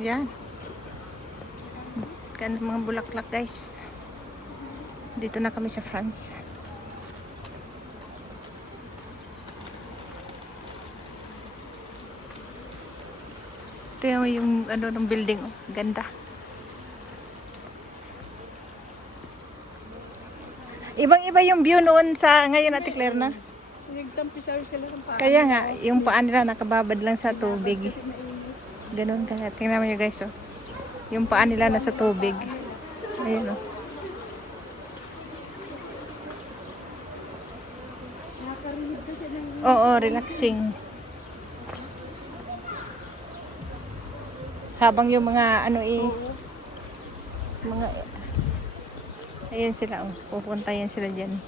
Yan. Ganda mga bulaklak guys. Dito na kami sa France. Ito yung ano ng building. Oh. Ganda. Ibang-iba yung view noon sa ngayon, Ate Claire na. Kaya nga, yung paa nila nakababad lang sa tubig. Ganun kaya. Tingnan mo nyo guys, oh. Yung paa nila nasa tubig. Ayun, oh. Oo, relaxing. Habang yung mga ano mga ayan sila, oh. Pupunta yan sila dyan.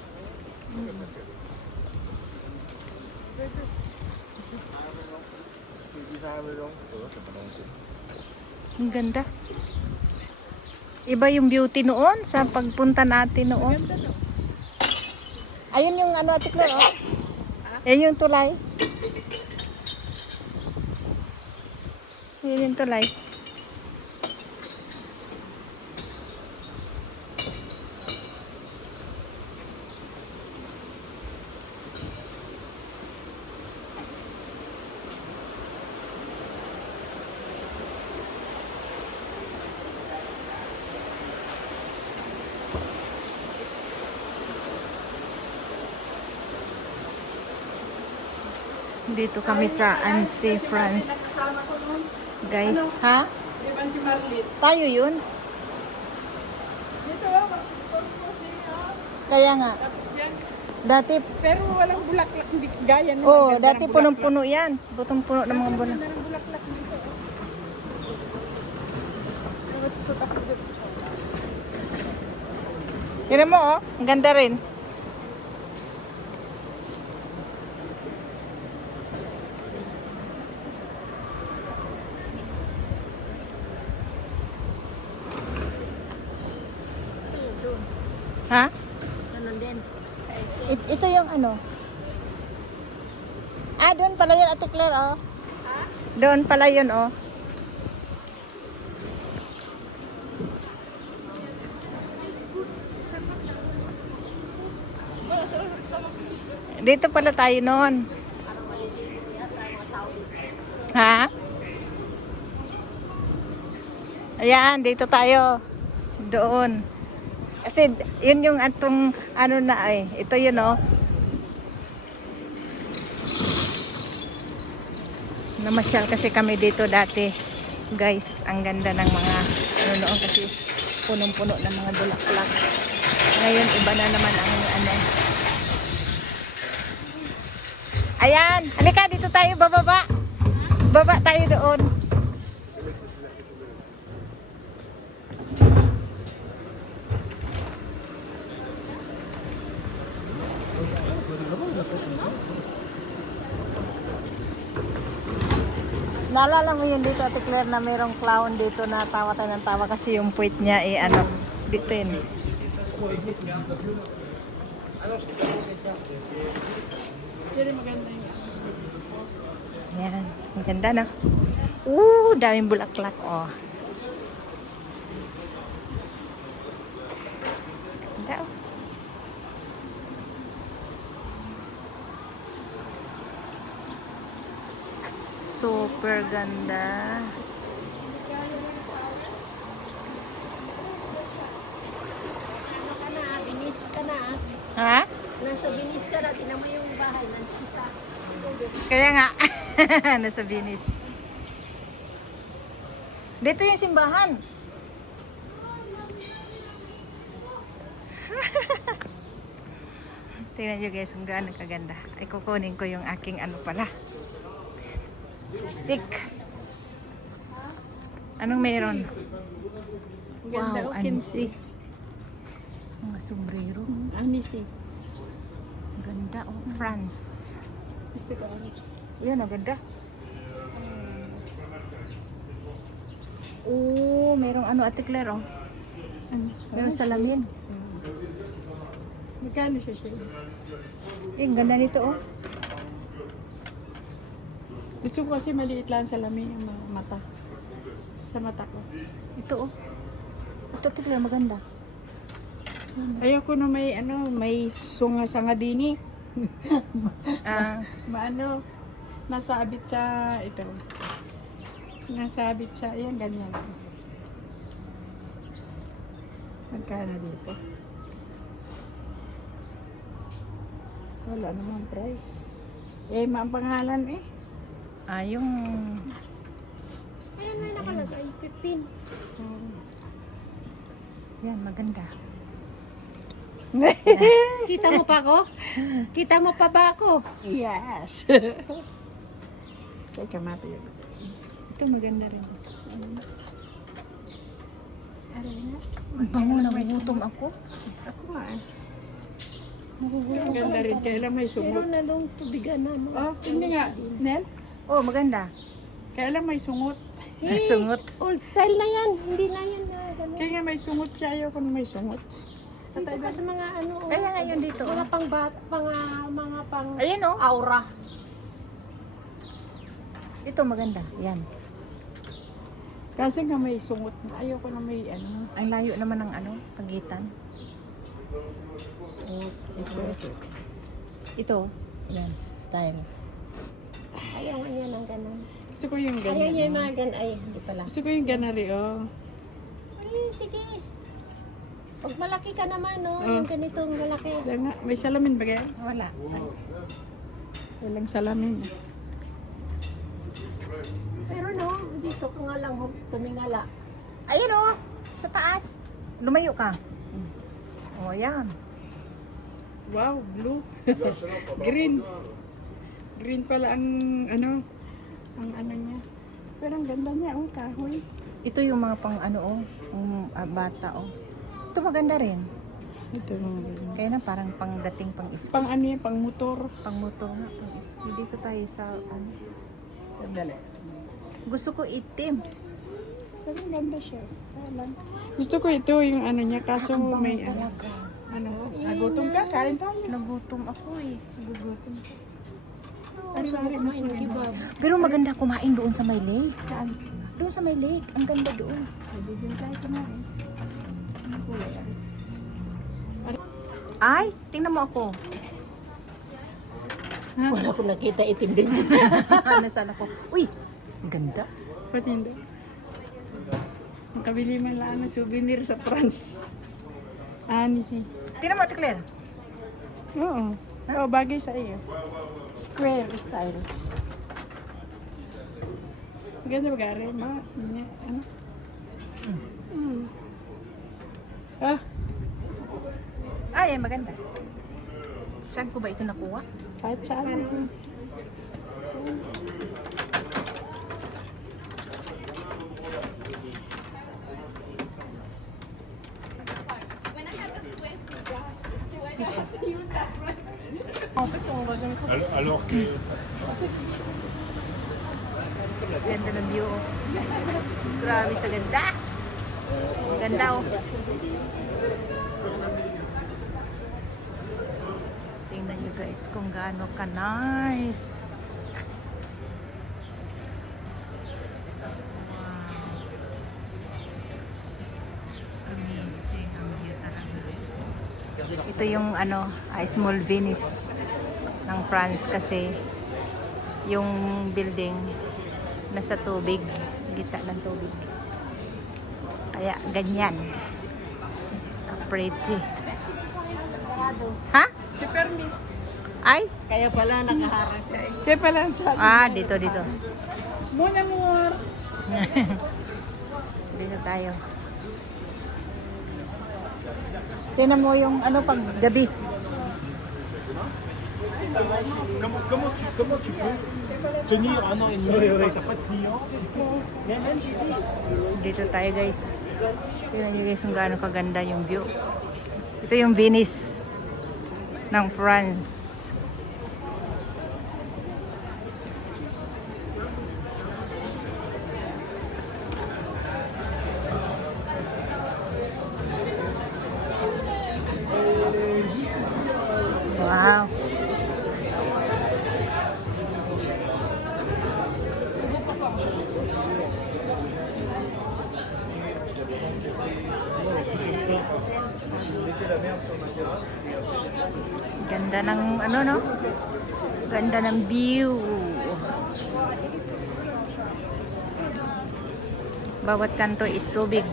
Ang ganda. Iba yung beauty noon sa pagpunta natin noon. Ayun yung ano, Ate Claire, oh. Ayun yung tulay. Ayun yung tulay. Dito kami sa Annecy, France. Guys, ha? Diba si Marlit? Tayo yun. Dito, Kaya nga. tapos dyan. Dati, Pero walang bulaklak, hindi gaya nung oh, ganda dati ng punong-puno yan. Punong-puno ng mga bulaklak. bulan. Ganda ng bulaklak dito. So, let's put up with it. Tignan mo, oh. Ang ganda rin. Ha? Ganun din. Ito yung ano. Ah, doon pala yun, Ate Claire, oh. Doon pala yun, oh. Dito pala tayo noon. Ha? Ayan, dito tayo. Doon. Kasi yun yung atong ano na ay. Ito yun, oh. Namasyal kasi kami dito dati. Guys, ang ganda ng mga ano noon kasi punong-puno ng mga bulaklak. Ngayon, iba na naman ang ano. Ayan, halika dito tayo bababa. Baba tayo doon. Naalala mo yun dito, Ate Claire, na mayroong clown dito na tawa tayo ng tawa kasi yung puwit niya ano, dito yun. Pero maganda yun. Yan, ang ganda na. Daming bulaklak, oh. Ganda, oh. Super ganda. Binis ka na. Ha? Nasa binis ka na. Tinan mo yung bahay. Nandiyan sa Kaya nga, nasa Venice. Dito yung simbahan. Tingnan nyo guys kung gaano kaganda. Ay kukunin ko yung aking ano pala. Stick. Anong meron? Ganda, Wow, oh, Kinsey. Annecy. Mga sombrero. Annecy. Ganda, oh. France. Gusto ko ano. Yan, ang ganda. Oh, merong ano, Ate Claire, oh. Meron salamin. Magkano siya siya? Ang ganda nito, oh. Gusto ko kasi maliit lang sa lamin yung mga mata. sa mata ko. Ito oh. Ito Ate Claire, maganda. Ayoko na may ano, may sunga-sanga din eh. Ah, Maano, nasabit sa ito. Nasabit sa, ayan, ganyan. Magkano dito? Wala naman price. Eh, ang pangalan eh. yung Ayan na nakalagay, 15. yan maganda. Kita mo pa ako? Kita mo pa ba ako? Yes. Teka, mati yun. Ito maganda rin. Aray na. Ang bango, nagugutom ako. Ako nga eh. Ang ganda rin, kailan may Pero sungot. na nung tubigan na mo. Oh, hindi nga, Nel. Oh, maganda. Kailan may sungot. Sungot. Old style na yan. Hindi na yan na ganun. Kaya nga may sungot siya, ayoko na may sungot. Dito ka sa mga ano. Kaya nga yun dito. Mga pang mga pang Ayan oh. aura. Ito maganda. Yan. Kasi nga may sungot na, ayoko na may ano. Ang layo naman ng ano, pagitan. Ito. Yan. Style. Ayaw nga niya ng ganun. Gusto ko yung Ayaw niya ganyan. yung mga ganun. Ay, hindi pala. Gusto ko yung ganari, oh. Ay, sige. Pag malaki ka naman, no? Oh. Yung ganitong malaki. Diyan nga, may salamin ba kaya? Wala. Walang salamin. Pero no, dito ko nga lang tumingala. Ayun oh. Sa taas. Lumayo ka. Oh, yan. Wow, blue. Green. Green pala ang ano niya. Pero ang ganda niya, oh, kahoy. Ito yung mga pang ano oh. Bata oh. Ito maganda rin. Ito mga ganyan. Kaya na parang pangdating pang ski. Pang ano yan, pang motor. Pang motor nga. Pang ski. Dito tayo sa ano. Dali. Gusto ko itim. Pero ang ganda siya. Kaya gusto ko ito yung ano niya, kaso Ang bango may ano. talaga. Ano, nagutom ka? Kain tayo. Nagutom ako eh. Nagugutom ka. Ano Ano ba kumain ng kebab? Pero maganda kumain doon sa may lake. Saan? Doon sa may lake. Ang ganda doon. Bibigyan tayo kumain. Ano kulay yan? Ay, tingnan mo ako. Ha? Wala ko nakita itim din. Nasaan ako? Uy, ang ganda. Ba't hindi? Makabili man lang ng souvenir sa France. Anisi. Tingnan mo, Ate Claire. Oo. Oo, bagay sa iyo. Square style. Maganda ba gari? Ano? Ah, Ay, maganda. Saan ko ba ito nakuha? kahit saan. Alors que Ganda ng view. Oh. Grabe sa ganda. Ganda oh. Tingnan nyo guys kung gaano ka nice. Wow. Amazing ang view talaga. Ito yung ano, small Venice ng France kasi yung building nasa tubig, gitna ng tubig. Kaya ganyan. Ka-pretty. Ha? Si Permi. Ay? Kaya pala nakaharang siya eh. Kaya pala ang sabi. Dito, dito. Muna more. Dito tayo. Tingnan mo yung ano pag gabi. comment tu peux tenir un an et demi t'as pas de clients? Dito tayo guys. Tingnan nyo guys kung gaano kaganda yung view. Ito yung Venice ng France. Wow. Ganda ng ano, no? Ganda ng view. Bawat kanto is tubig.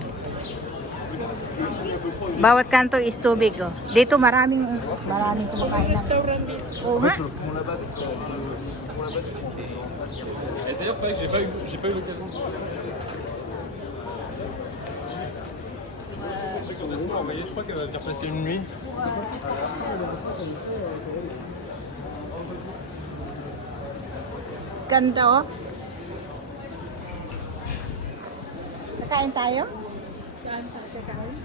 Bawat kanto is tubig, oh. Dito maraming kumakain ng Restaurant dito. Oo nga. Et d'ailleurs, c'est vrai que j'ai pas eu l'occasion de voir. Son espoir envoyé, je crois qu'elle va venir passer une nuit. Ganda, oh. Kakain tayo? Saan ka kakain?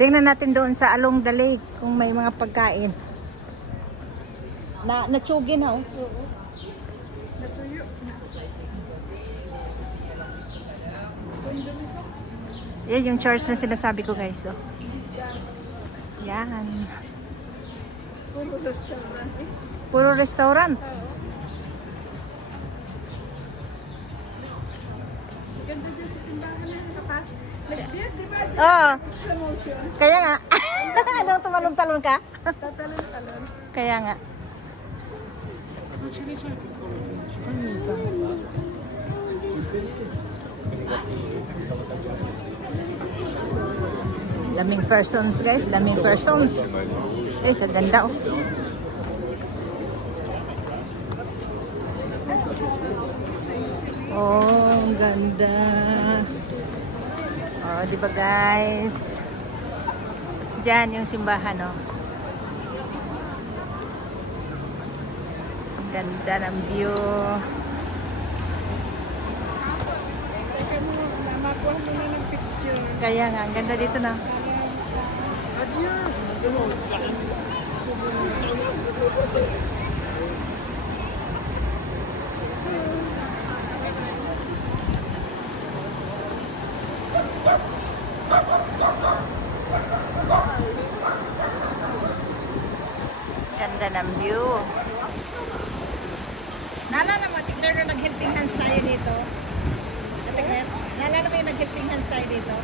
Tingnan natin doon sa Along the Lake kung may mga pagkain. Natsugi na, oh. Natuyo. Yan yung church na sinasabi ko, guys, oh. Yan. Puro restaurant eh. Puro restaurant. Ganda dyan sa simbahan na nakapasok. Nag-diet, di ba? Oo. Slow motion. Kaya nga. Anong tumalon-talon ka? Tatalon-talon. Kaya nga. Daming persons, guys. Daming persons. Eh, kaganda, oh. Oh, ang ganda. Oh, di ba, guys? Diyan yung simbahan, oh. Ang ganda ng view. Teka mo, makuha mo na ng picture. Kaya nga, ang ganda dito na. Ganda ng view. Naalala mo, tignan na nag-helping hands tayo dito. Ate Claire, naalala mo yung nag-helping hands tayo dito?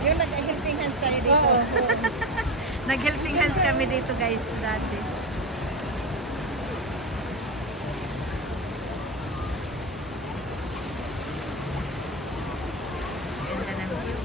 Yung nag-helping hands tayo dito. Nag-helping hands kami dito, guys, dati. Ganda ng view.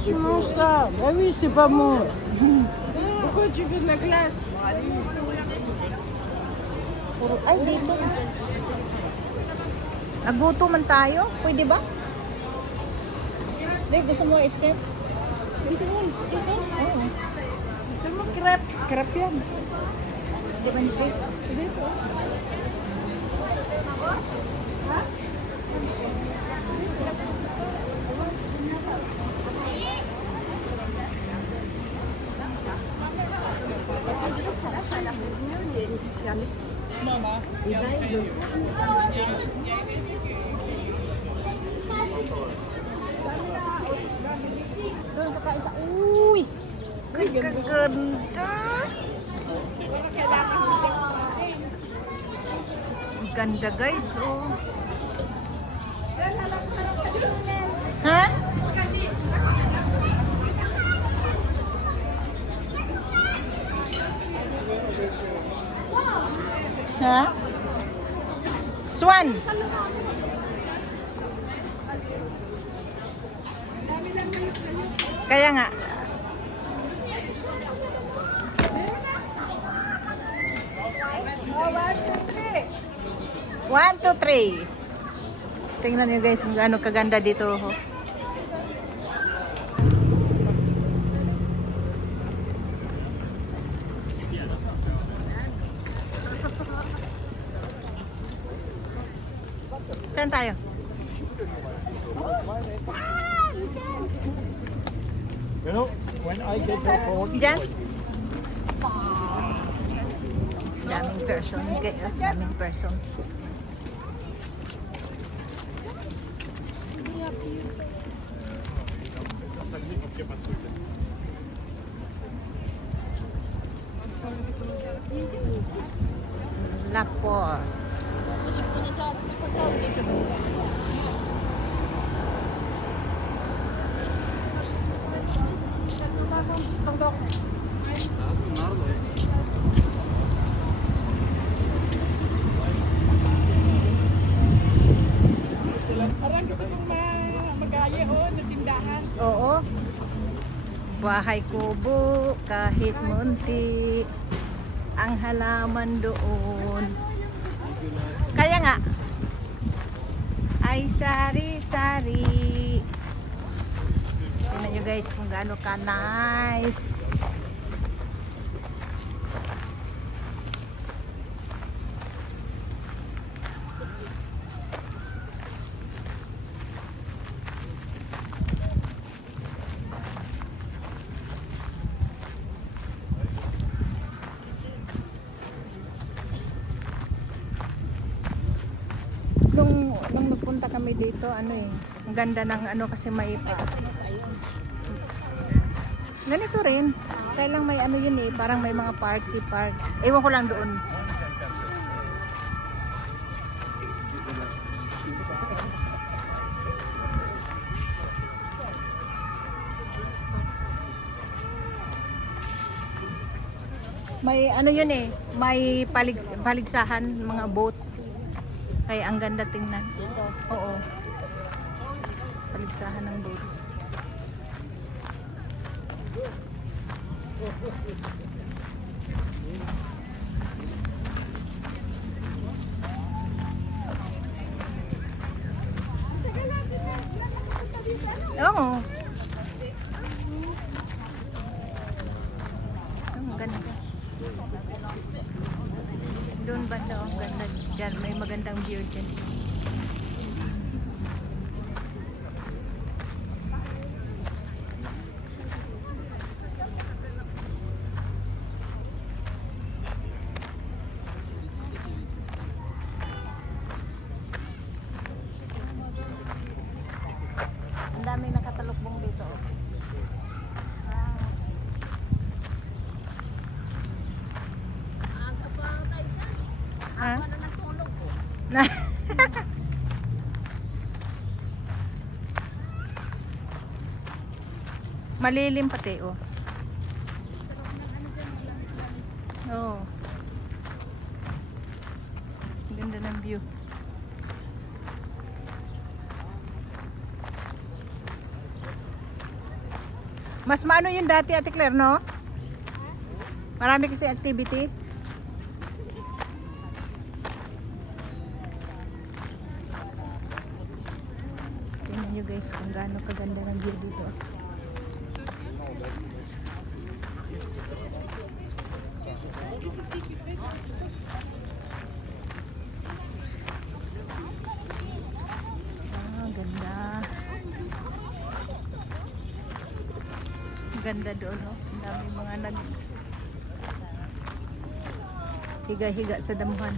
Tu manges ça? Bah oui, c'est pas bon. Pourquoi tu fais de la glace? Ay, dito. Naguto man tayo. Pwede ba? Dave, gusto mo ice cream? Oo. Gusto mo crepe? Crepe yan. Di ba ni Dave? Uy! Ganda! Ang ganda, guys, oh. Ha? Ha? Swan! Kaya nga. One, two, three. Tingnan niyo, guys, kung gaano kaganda dito. Oh. Saan tayo? You know, when I get your phone, Diyan? Daming person. Kaya, daming person. Lapor. Parang gusto mong magaya na tindahan. Oo. Bahay kubo, kahit munti, ang halaman doon. Kaya nga, ay sari-sari. Tignan nyo guys kung gaano ka nice. Nung nagpunta kami dito, ano eh, ang ganda ng ano kasi may ganito rin. Kaya lang may ano yun eh, parang may mga park. Ewan ko lang doon. May ano yun eh, may paligsahan, mga boat. Kaya ang ganda tingnan. Dito. Oo. Paligsahan ng boat. Oo. Ang ganda. Doon banda, ang ganda dyan. May magandang view dyan. Ang daming nakatalukbong dito. Ha? Na. Malilim pati, oh. Oh. Ganda ng view. Mas maano yun dati, Ate Claire, no? Marami kasi activity. Tingnan nyo guys kung gaano kaganda ng view dito. Ganda. Ganda doon, no? Ang dami mga higa-higa sa damuhan.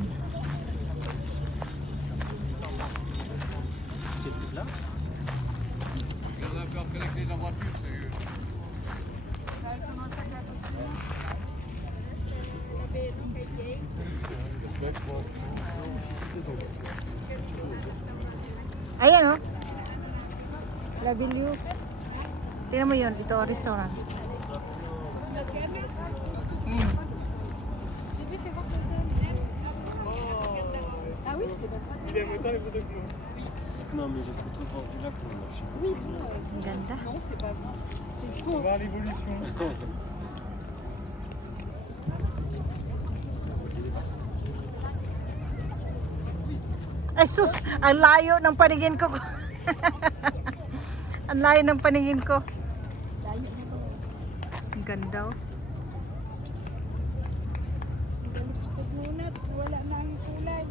Ayan, oh. Labilyo. Tingnan mo yun, ito restaurant. Non, mais les photographes là pour le marché. Ang ganda. Non, c'est pas vrai. On va voir l'évolution. Ay sus, ang layo ng paningin ko. Ang layo ng paningin ko. Ang ganda, oh. Lipstick muna, wala na ang kulay.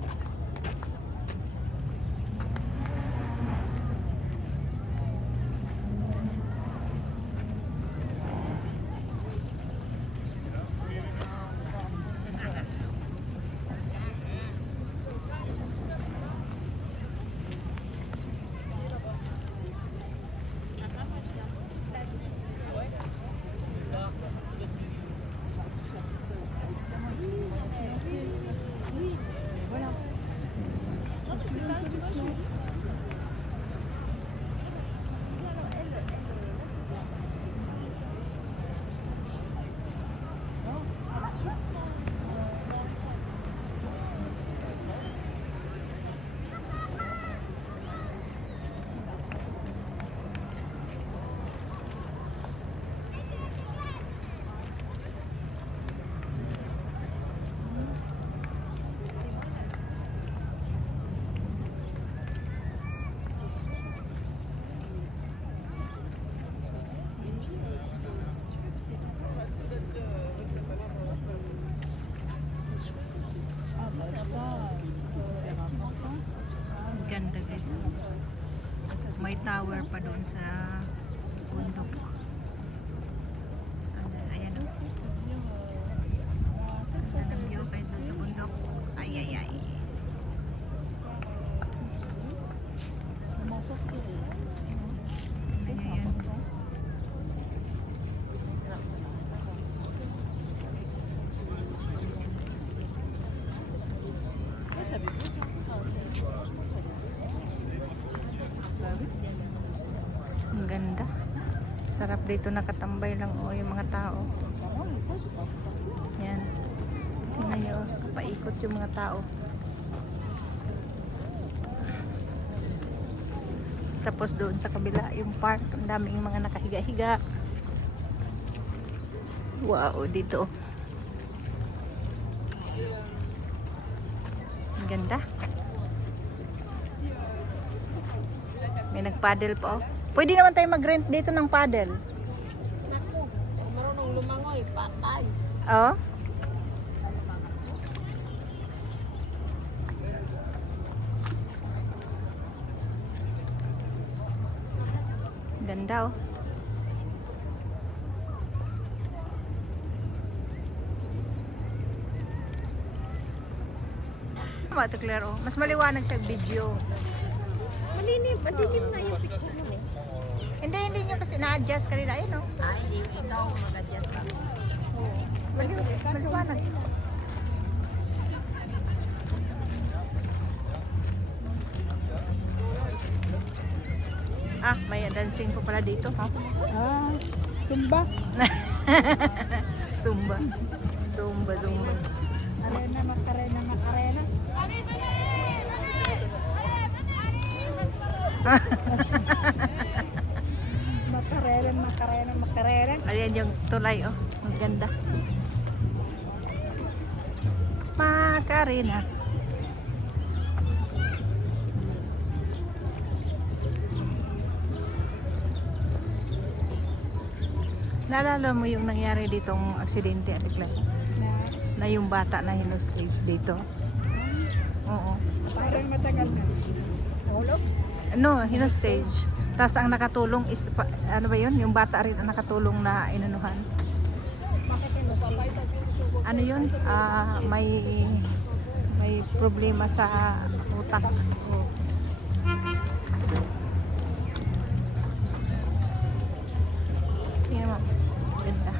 Ganda guys. May tower pa doon sa bundok. Sana, ayan o. Ganda ng view kahit doon sa bundok. Ay, ay, ay. Ano yan? Ang ganda. Sarap dito nakatambay lang yung mga tao. Yan. Tingnan nyo, paikot yung mga tao. Tapos doon sa kabila yung park, ang daming mga nakahiga-higa. Wow, dito. Ang ganda. May nag-paddle pa oh. Pwede naman tayo mag-rent dito ng paddle. Naku, marunong lumangoy, patay. Oh. Ganda oh. Tama ito, Claire oh. Mas maliwanag siya video. Madilim na yung picture mo. Hindi nyo kasi na-adjust kanina. Ayun oh. Ay, ikaw mag-adjust lang. Maliwanag. Ah, may dancing po pala dito ha. Zumba. Zumba. Zumba, zumba. Arena, Macarena, Macarena. Macarena, Macarena, Macarena. Ayan yung tulay oh. Ang ganda. Macarena. Naalala mo yung nangyari ditong aksidente at na yung bata na hinostage dito? Oo. Parang matagal na. Nahulog? No, hinostage. Tapos ang nakatulong is, ano ba yun? Yung bata rin ang nakatulong na inanuhan. Ano yun? May problema sa utak. Oh. Tingnan mo. Ganda.